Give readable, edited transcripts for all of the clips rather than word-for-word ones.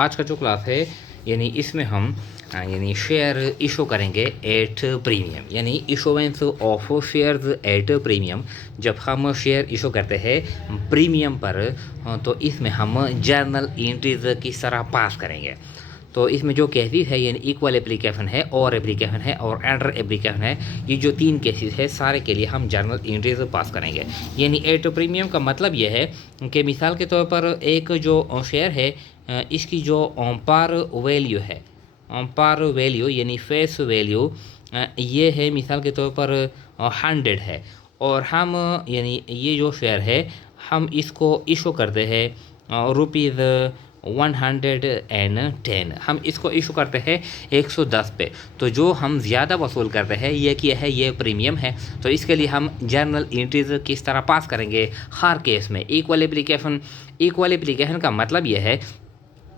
आज का जो क्लास है यानी इसमें हम यानी शेयर इशू करेंगे एट प्रीमियम, यानी इशोवेंस ऑफ शेयर्स एट प्रीमियम। जब हम शेयर इशू करते हैं प्रीमियम पर तो इसमें हम जर्नल एंट्रीज किस तरह पास करेंगे। तो इसमें जो केसेस है यानी इक्वल एप्लीकेशन है और एप्लीकेशन है और अंडर एप्लीकेशन है, ये जो तीन केसेस है सारे के लिए हम जर्नल एंट्रीज पास करेंगे। यानी एट प्रीमियम का मतलब यह है कि मिसाल के तौर पर एक जो शेयर है इसकी जो पार वैल्यू है, पार वैल्यू यानी फेस वैल्यू ये है मिसाल के तौर पर 100 है, और हम यानी ये जो शेयर है हम इसको इशू करते हैं रुपीज़ 110, हम इसको इशू करते हैं 110 पे। तो जो हम ज़्यादा वसूल करते हैं ये क्या है, ये प्रीमियम है। तो इसके लिए हम जर्नल एंट्रीज किस तरह पास करेंगे हर केस में। इक्वल एप्लीकेशन का मतलब ये है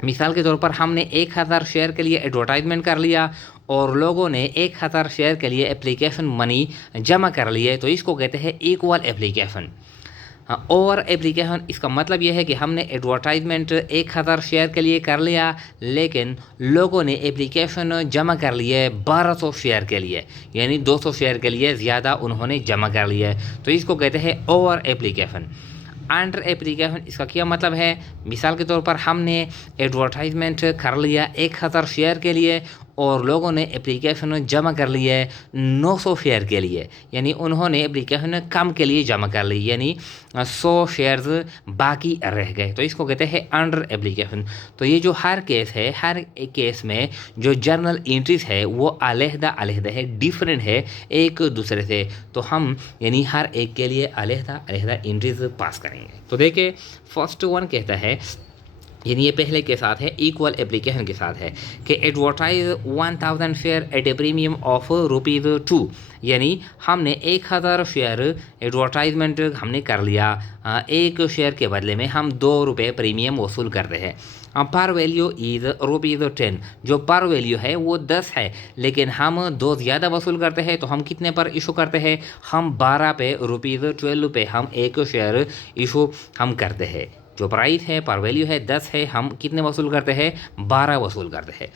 मिसाल के तौर पर हमने 1000 शेयर के लिए एडवर्टाइजमेंट कर लिया और लोगों ने 1000 शेयर के लिए एप्लीकेशन मनी जमा कर लिए, तो इसको कहते हैं इक्वल एप्लीकेशन। ओवर एप्लीकेशन इसका मतलब यह है कि हमने एडवर्टाइजमेंट 1000 शेयर के लिए कर लिया लेकिन लोगों ने एप्लीकेशन जमा कर लिए 1200 शेयर के लिए, यानी 200 शेयर के लिए ज़्यादा उन्होंने जमा कर लिया, तो इसको कहते हैं ओवर एप्लीकेशन। अंडर एप्लीकेशन इसका क्या मतलब है, मिसाल के तौर पर हमने एडवर्टाइजमेंट कर लिया 1000 शेयर के लिए और लोगों ने एप्लीकेशन जमा कर ली है 900 शेयर के लिए, यानी उन्होंने एप्लीकेशन कम के लिए जमा कर ली, यानी 100 शेयर्स बाकी रह गए, तो इसको कहते हैं अंडर एप्लीकेशन। तो ये जो हर केस है, हर एक केस में जो जर्नल एंट्रीज है वो अलहदा है, डिफरेंट है एक दूसरे से। तो हम यानी हर एक के लिए अलहदा एंट्रीज पास करेंगे। तो देखिए फर्स्ट वन कहता है, यानी ये पहले के साथ है, इक्वल एप्लीकेशन के साथ है कि advertise 1000 share eight A premium of ₹2, यानी हमने 1000 शेयर एडवर्टाइजमेंट हमने कर लिया, एक शेयर के बदले में हम ₹2 प्रीमियम वसूल करते हैं। पर वैल्यू इज़ ₹10, जो पर वैल्यू है वो 10 है लेकिन हम 2 ज़्यादा वसूल करते हैं, तो हम कितने पर इशू करते हैं, हम 12 पे ₹12 पे हम एक शेयर इशू हम करते हैं। जो प्राइस है पर वैल्यू है 10 है, हम कितने वसूल करते हैं, 12 वसूल करते हैं।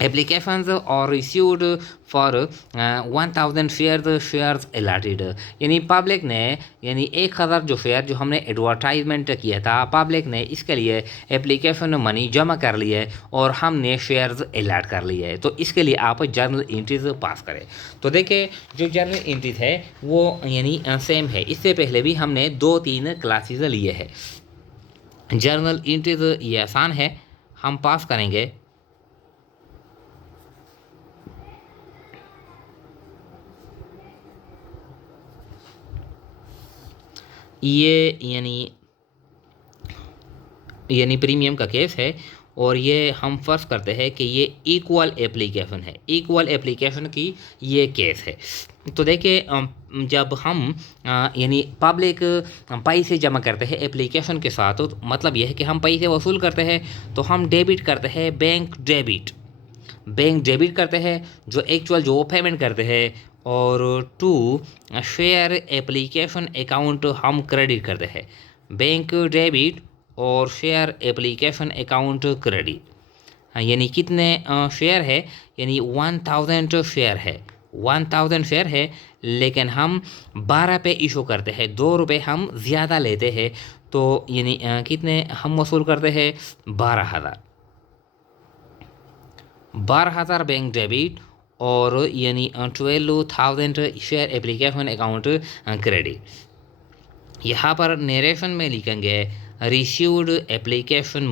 एप्लीकेशंस और रिसीव्ड फॉर 1000 शेयर्स अलॉटेड, यानी पब्लिक ने यानी 1000 जो शेयर जो हमने एडवर्टाइजमेंट किया था पब्लिक ने इसके लिए एप्लीकेशन मनी जमा कर ली है और हमने शेयर्स अलॉट कर लिए है, तो इसके लिए आप जर्नल एंट्रीज पास करें। तो देखिए जो जर्नल एंट्रीज है वो यानी सेम है, इससे पहले भी हमने 2-3 क्लासेस लिए हैं। जर्नल एंट्रीज ये आसान है, हम पास करेंगे। ये यानी प्रीमियम का केस है और ये हम फर्ज करते हैं कि ये इक्वल एप्लीकेशन है, इक्वल एप्लीकेशन की ये केस है। तो देखिए जब हम यानी पब्लिक पैसे जमा करते हैं एप्लीकेशन के साथ, तो मतलब यह है कि हम पैसे वसूल करते हैं, तो हम डेबिट करते हैं, बैंक डेबिट करते हैं जो एक्चुअल जो पेमेंट करते हैं, और टू शेयर एप्लीकेशन अकाउंट हम क्रेडिट करते हैं, बैंक डेबिट और शेयर एप्लीकेशन अकाउंट क्रेडिट। यानी कितने शेयर है, यानी 1000 शेयर है, 1000 शेयर है लेकिन हम 12 पे इशू करते हैं, ₹2 हम ज़्यादा लेते हैं, तो यानी कितने हम वसूल करते हैं, 12,000 बैंक डेबिट और यानी 12,000 शेयर एप्लीकेशन अकाउंट क्रेडिट। यहाँ पर नरेशन में लिखेंगे रिसीव्ड एप्लीकेशन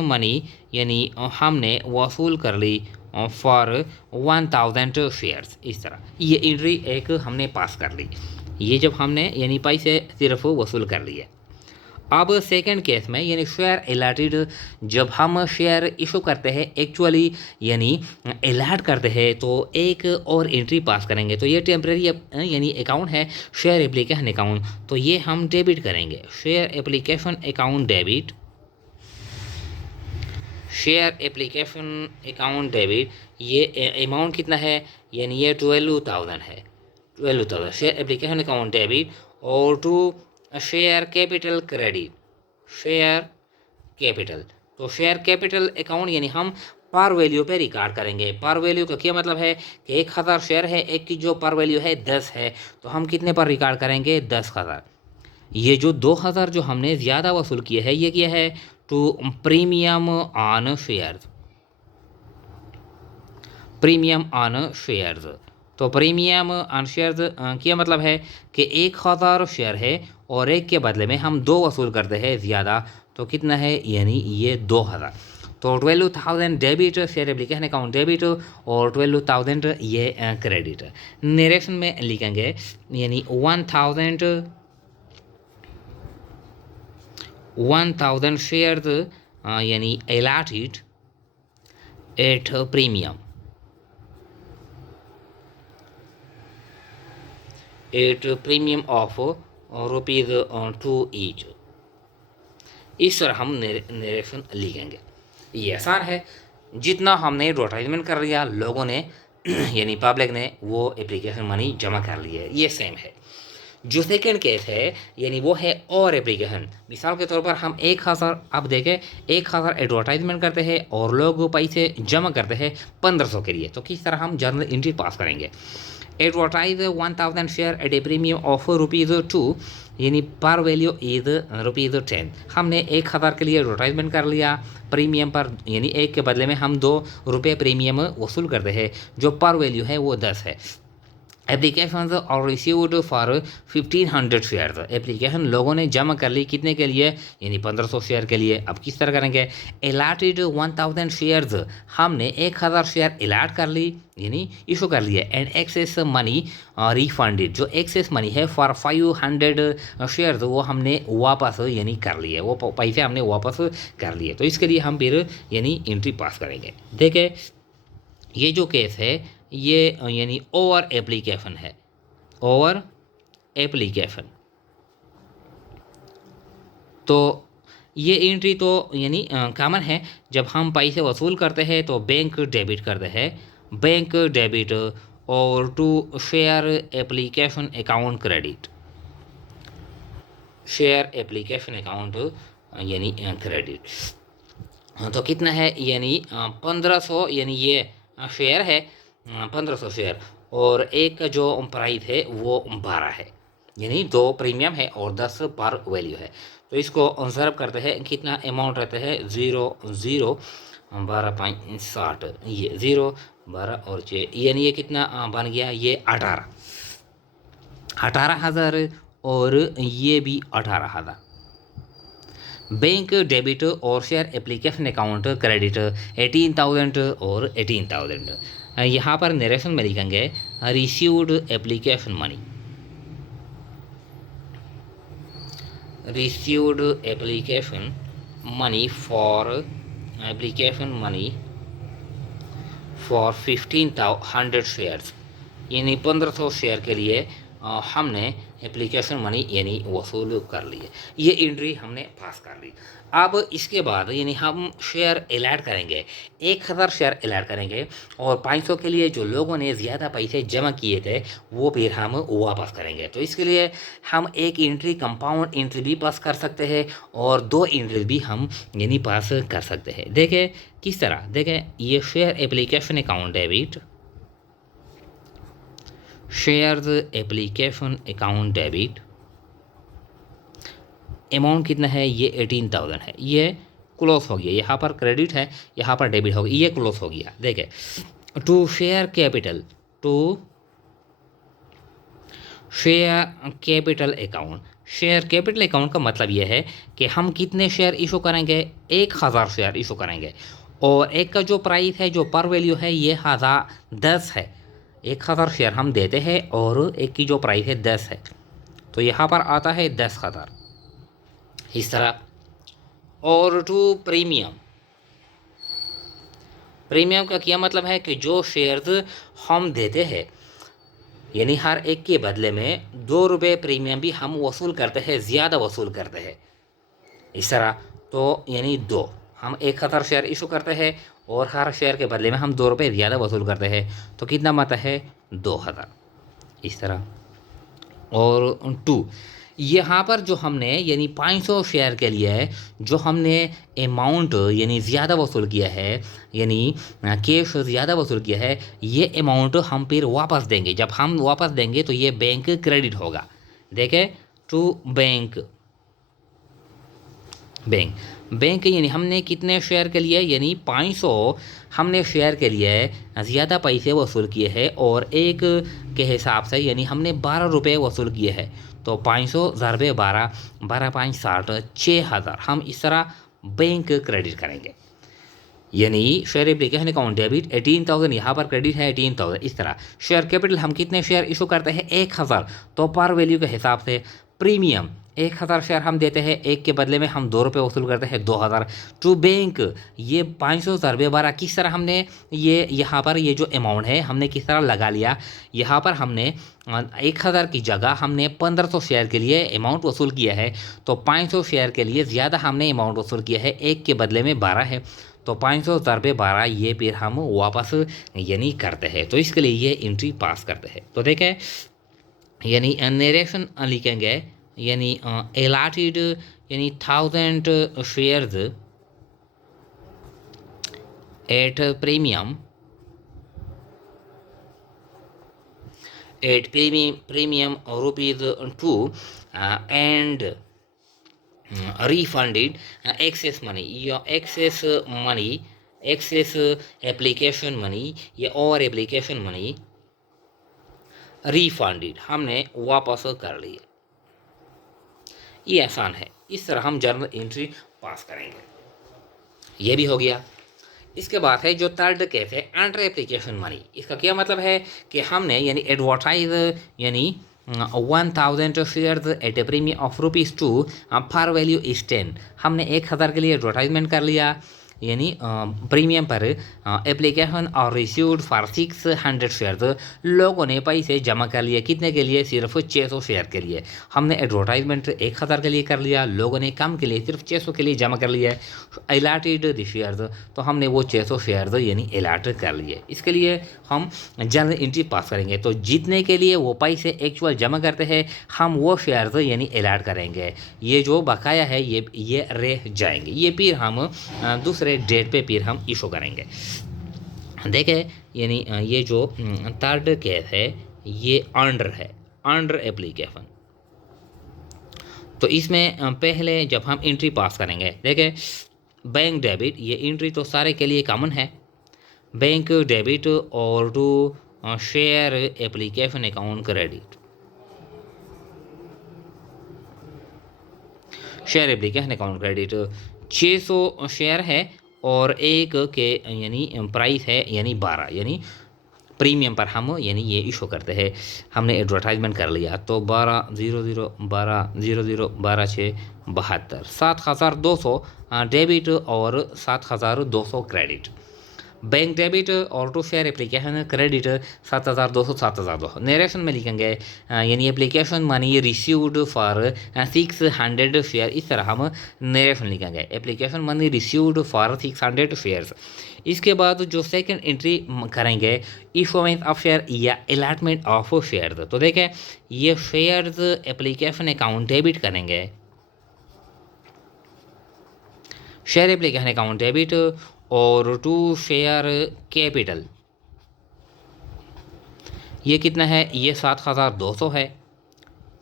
मनी, यानी हमने वसूल कर ली फॉर 1000 शेयर्स। इस तरह ये एंट्री एक हमने पास कर ली, ये जब हमने यानी पैसे सिर्फ वसूल कर लिए। अब सेकंड केस में यानी शेयर अलॉटेड, जब हम शेयर इशू करते हैं एक्चुअली यानी अलॉट करते हैं, तो एक और एंट्री पास करेंगे। तो ये टेम्परेरी यानी अकाउंट है शेयर एप्लीकेशन अकाउंट, तो ये हम डेबिट करेंगे, share application account debit, share application account debit. ये अमाउंट कितना है, यानी ये 12,000 है, 12,000 शेयर एप्लीकेशन अकाउंट डेबिट और to share capital credit, share capital. तो शेयर कैपिटल अकाउंट यानी हम पर वैल्यू पे रिकॉर्ड करेंगे। पर वैल्यू का क्या मतलब है कि 1000 शेयर है, एक की जो पर वैल्यू है 10 है, तो हम कितने पर रिकॉर्ड करेंगे 10,000। ये जो 2000 जो हमने ज़्यादा वसूल किए हैं ये क्या है to premium on shares, premium on shares. तो प्रीमियम ऑन शेयर्स क्या मतलब है कि 1000 शेयर है और एक के बदले में हम दो वसूल करते हैं ज़्यादा, तो कितना है यानी ये 2000। तो 12,000 debit share application account debit और 12,000 ये क्रेडिट। नरेशन में लिखेंगे यानी 1000 शेयर्स यानी allotted at premium at premium of ₹2 each. इस तरह हम नरेशन लिखेंगे। ये आसान है, जितना हमने एडवर्टाइजमेंट कर लिया लोगों ने यानी पब्लिक ने वो एप्लीकेशन मनी जमा कर ली है, ये सेम है। जो सेकंड केस है यानी वो है और एप्लीकेशन। मिसाल के तौर पर हम 1000, अब देखें 1000 एडवर्टाइजमेंट करते हैं और लोग पैसे जमा करते हैं 1500 के लिए, तो किस तरह हम जर्नल एंट्री पास करेंगे। Advertise 1000 share eight A premium of ₹2 यानी पर वैल्यू इज ₹10। हमने 1000 के लिए एडवर्टाइजमेंट कर लिया प्रीमियम पर, यानी एक के बदले में हम ₹2 प्रीमियम वसूल करते हैं, जो पर वैल्यू है वो 10 है। एप्लीकेशन और रिसीव्ड फॉर 1500 शेयर, एप्लीकेशन लोगों ने जमा कर ली कितने के लिए यानी 1500 शेयर के लिए। अब किस तरह करेंगे, अलाटेड 1000 शेयर्स, हमने 1000 शेयर अलाट कर ली यानी इशू कर लिया, एंड एक्सेस मनी रिफंडेड, जो एक्सेस मनी है फॉर 500 शेयर्स वो हमने वापस यानी कर लिए, वो पैसे हमने वापस कर लिए। तो इसके लिए हम फिर यानी एंट्री पास करेंगे। देखें ये जो केस है ये यानी ओवर एप्लीकेशन है, ओवर एप्लीकेशन। तो ये एंट्री तो यानी कॉमन है, जब हम पैसे वसूल करते हैं तो बैंक डेबिट करते हैं, बैंक डेबिट और to share application account credit, share application account यानी क्रेडिट। तो कितना है यानी 1500 यानी ये शेयर है 1500 शेयर और एक का जो प्राइस है वो 12 है, यानी 2 प्रीमियम है और 10 पर वैल्यू है। तो इसको ऑब्जर्व करते हैं कितना अमाउंट रहता है 0,0 12.60, ये 0 12 और 6 यानी ये कितना बन गया ये 18,000 और ये भी 18,000। बैंक डेबिट और शेयर एप्लीकेशन अकाउंट क्रेडिट 18,000 और 18,000। यहाँ पर नरेशन में लिखेंगे received application money, received application money for 1500 shares, यानी 1500 शेयर के लिए हमने एप्लीकेशन मनी यानी वसूल कर लिए। ये एंट्री हमने पास कर ली। अब इसके बाद यानी हम शेयर अलॉट करेंगे, 1000 शेयर अलॉट करेंगे और 500 के लिए जो लोगों ने ज़्यादा पैसे जमा किए थे वो फिर हम वापस करेंगे। तो इसके लिए हम एक एंट्री कंपाउंड एंट्री भी पास कर सकते हैं और 2 एंट्री भी हम यानी पास कर सकते हैं। देखें किस तरह, देखें ये share application account debit, shares application account debit, amount कितना है ये 18,000 है, ये क्लोज हो गया, यहाँ पर क्रेडिट है यहाँ पर डेबिट हो गया, ये क्लोज हो गया। देखें to share capital, to share capital account, share capital account का मतलब ये है कि हम कितने शेयर इशू करेंगे 1000 शेयर इशू करेंगे और एक का जो प्राइस है जो पर वैल्यू है ये 10 है, 1000 शेयर हम देते हैं और एक की जो प्राइस है 10 है, तो यहाँ पर आता है 10,000 इस तरह। और टू प्रीमियम, प्रीमियम का क्या मतलब है कि जो शेयर्स हम देते हैं यानी हर एक के बदले में ₹2 प्रीमियम भी हम वसूल करते हैं, ज़्यादा वसूल करते हैं इस तरह। तो यानी 2 हम 1000 शेयर इशू करते हैं और हर शेयर के बदले में हम ₹2 ज़्यादा वसूल करते हैं, तो कितना बनता है 2000 इस तरह। और 2 यहाँ पर जो हमने यानी 500 शेयर के लिए जो हमने अमाउंट यानी ज़्यादा वसूल किया है, यानी कैश ज़्यादा वसूल किया है, ये अमाउंट हम फिर वापस देंगे। जब हम वापस देंगे तो ये बैंक क्रेडिट होगा। देखें, टू बैंक बैंक बैंक यानी हमने कितने शेयर के लिए, यानी 500 हमने शेयर के लिए ज़्यादा पैसे वसूल किए हैं और एक के हिसाब से यानी हमने 12 रुपये वसूल किए हैं। तो 500 ज़रबे 12, 12 5 60, 6000 हम इस तरह बैंक क्रेडिट करेंगे। यानी शेयर एप्लीकेशन अकाउंट डेबिट 18,000, यहाँ पर क्रेडिट है 18,000। इस तरह शेयर कैपिटल हम कितने शेयर इशू करते हैं, 1000, तो पर वैल्यू के हिसाब से प्रीमियम 1000 शेयर हम देते हैं, एक के बदले में हम 2 रुपये वसूल करते हैं, 2000। टू बैंक ये 500 ज़रबे 12 किस तरह हमने ये यहाँ पर ये जो अमाउंट है हमने किस तरह लगा लिया। यहाँ पर हमने 1000 की जगह हमने 1500 शेयर के लिए अमाउंट वसूल किया है, तो 500 शेयर के लिए ज़्यादा हमने अमाउंट वसूल किया है, एक के बदले में 12 है, तो 500 ज़रबे 12 ये फिर हम वापस यानी करते हैं। तो इसके लिए ये एंट्री पास करते हैं। तो देखें, यानी नरेशन लिखेंगे, यानी एलाटेड यानी 1000 shares at premium ₹2 and refunded excess money या excess एप्लीकेशन मनी या और एप्लीकेशन मनी रिफंडेड हमने वापस कर लिए। ये आसान है, इस तरह हम जर्नल एंट्री पास करेंगे। ये भी हो गया। इसके बाद है जो थर्ड केस है, अंडर एप्लीकेशन मनी। इसका क्या मतलब है कि हमने यानी एडवर्टाइज यानी 1000 shares at A premium of ₹2 पर वैल्यू इज 10, हमने 1000 के लिए एडवर्टाइजमेंट कर लिया यानी प्रीमियम पर एप्लीकेशन और रिसीव्ड फॉर 600 शेयर्स, लोगों ने पैसे जमा कर लिए कितने के लिए, सिर्फ 600 शेयर के लिए। हमने एडवर्टाइजमेंट 1000 के लिए कर लिया, लोगों ने कम के लिए सिर्फ 600 के लिए जमा कर लिया। अलाटेड द शेयर्स, तो हमने वो 600 शेयर्स यानी अलाट कर लिए। इसके लिए हम जनरल एंट्री पास करेंगे। तो जितने के लिए वो पैसे एक्चुअल जमा करते हैं हम वो शेयर्स यानी अलाट करेंगे। ये जो बकाया है ये रह जाएंगे, ये फिर हम दूसरे डेट पे फिर हम इशू करेंगे। देखें, यानी ये जो थर्ड केस है ये अंडर है, अंडर एप्लीकेशन। तो इसमें पहले जब हम एंट्री पास करेंगे, देखें बैंक डेबिट, ये एंट्री तो सारे के लिए कॉमन है। बैंक डेबिट और to share application account credit, share application account credit 600 share है और एक के यानी प्राइस है यानी 12, यानी प्रीमियम पर हम यानी ये इशू करते हैं। हमने एडवर्टाइजमेंट कर लिया, तो 12/00 12/00 12 6 72 7200 डेबिट और 7200 क्रेडिट। बैंक डेबिट और to share application credit 7200 7200। Narration में लिखेंगे यानी application money received for 600 share, इस तरह हम नरेशन लिखेंगे, application money received for 600 shares. इसके बाद जो सेकंड एंट्री करेंगे इशूमेंस ऑफ शेयर या अलॉटमेंट ऑफ शेयर्स। तो देखें ये शेयर्स एप्लीकेशन अकाउंट डेबिट करेंगे, शेयर एप्लीकेशन अकाउंट डेबिट और टू शेयर कैपिटल, ये कितना है, ये 7200 है,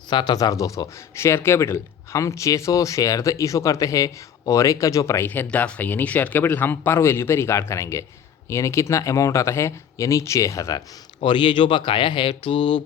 7200 शेयर कैपिटल हम 600 शेयर इशू करते हैं और एक का जो प्राइस है 10 है, यानी शेयर कैपिटल हम पर वैल्यू पे रिकॉर्ड करेंगे, यानी कितना अमाउंट आता है यानी 6000। और ये जो बकाया है टू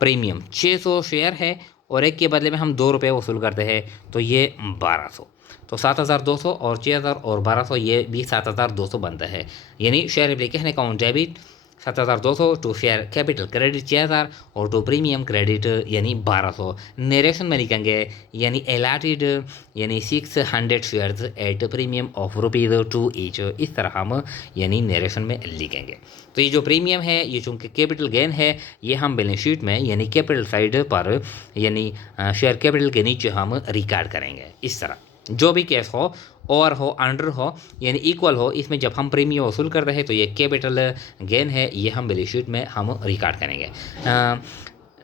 प्रीमियम 600 शेयर है और एक के बदले में हम 2 रुपये वसूल करते हैं, तो ये 1200, तो 7200 और 6000 और 1200 ये भी 7200 बनता है। यानी share application account debit 7200, to share capital credit 6000 और टू प्रीमियम क्रेडिट यानी 1200। नरेशन में लिखेंगे यानी अलॉटेड यानी 600 shares at premium of ₹2 each, इस तरह हम यानी नरेशन में लिखेंगे। तो ये जो प्रीमियम है ये चूँकि कैपिटल गेन है ये हम बैलेंस शीट में यानी कैपिटल साइड पर यानी शेयर कैपिटल के नीचे हम रिकॉर्ड करेंगे। इस तरह जो भी केस हो, और हो अंडर हो यानी इक्वल हो, इसमें जब हम प्रीमियम वसूल करते हैं तो ये कैपिटल गेन है, ये हम बैलेंस शीट में हम रिकॉर्ड करेंगे।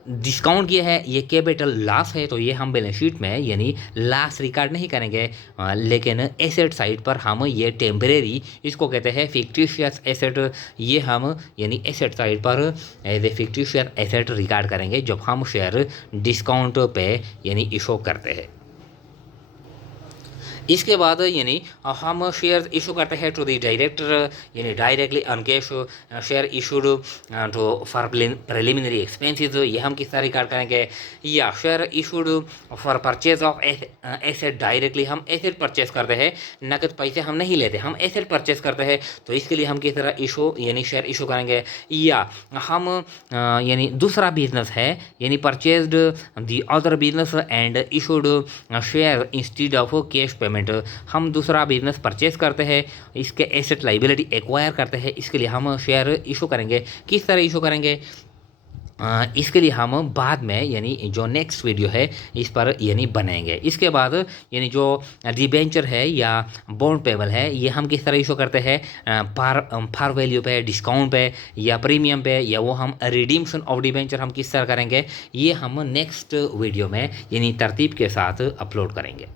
डिस्काउंट किया है ये कैपिटल लॉस है, तो ये हम बैलेंस शीट में यानी लॉस रिकॉर्ड नहीं करेंगे, लेकिन एसेट साइड पर हम ये टेम्परेरी, इसको कहते हैं फिक्टिशियस एसेट, ये हम यानी एसेट साइड पर as a fictitious asset record करेंगे जब हम शेयर डिस्काउंट पे यानी इशू करते हैं। इसके बाद यानी हम शेयर इशू करते हैं टू द डायरेक्टर, यानी directly on cash share issued to for preliminary expenses, ये हम किस तरह रिकॉर्ड करेंगे, या share issued for purchase of asset directly, हम एसेट परचेज करते हैं, नकद पैसे हम नहीं लेते, हम एसेट परचेज करते हैं, तो इसके लिए हम किस तरह इशू यानी शेयर इशू करेंगे। या हम यानी दूसरा बिजनेस है यानी purchased the other business and issued share instead of cash payment, हम दूसरा बिजनेस परचेज करते हैं, इसके एसेट लाइबिलिटी एक्वायर करते हैं, इसके लिए हम शेयर इशू करेंगे। किस तरह इशू करेंगे इसके लिए हम बाद में यानी जो नेक्स्ट वीडियो है इस पर यानी बनाएंगे। इसके बाद यानी जो डिबेंचर है या बॉन्ड पेबल है ये हम किस तरह इशू करते हैं, पार वैल्यू पे, डिस्काउंट पे या प्रीमियम पे, या वो हम रिडीम्शन ऑफ डिबेंचर हम किस तरह करेंगे, ये हम नेक्स्ट वीडियो में यानी तरतीब के साथ अपलोड करेंगे।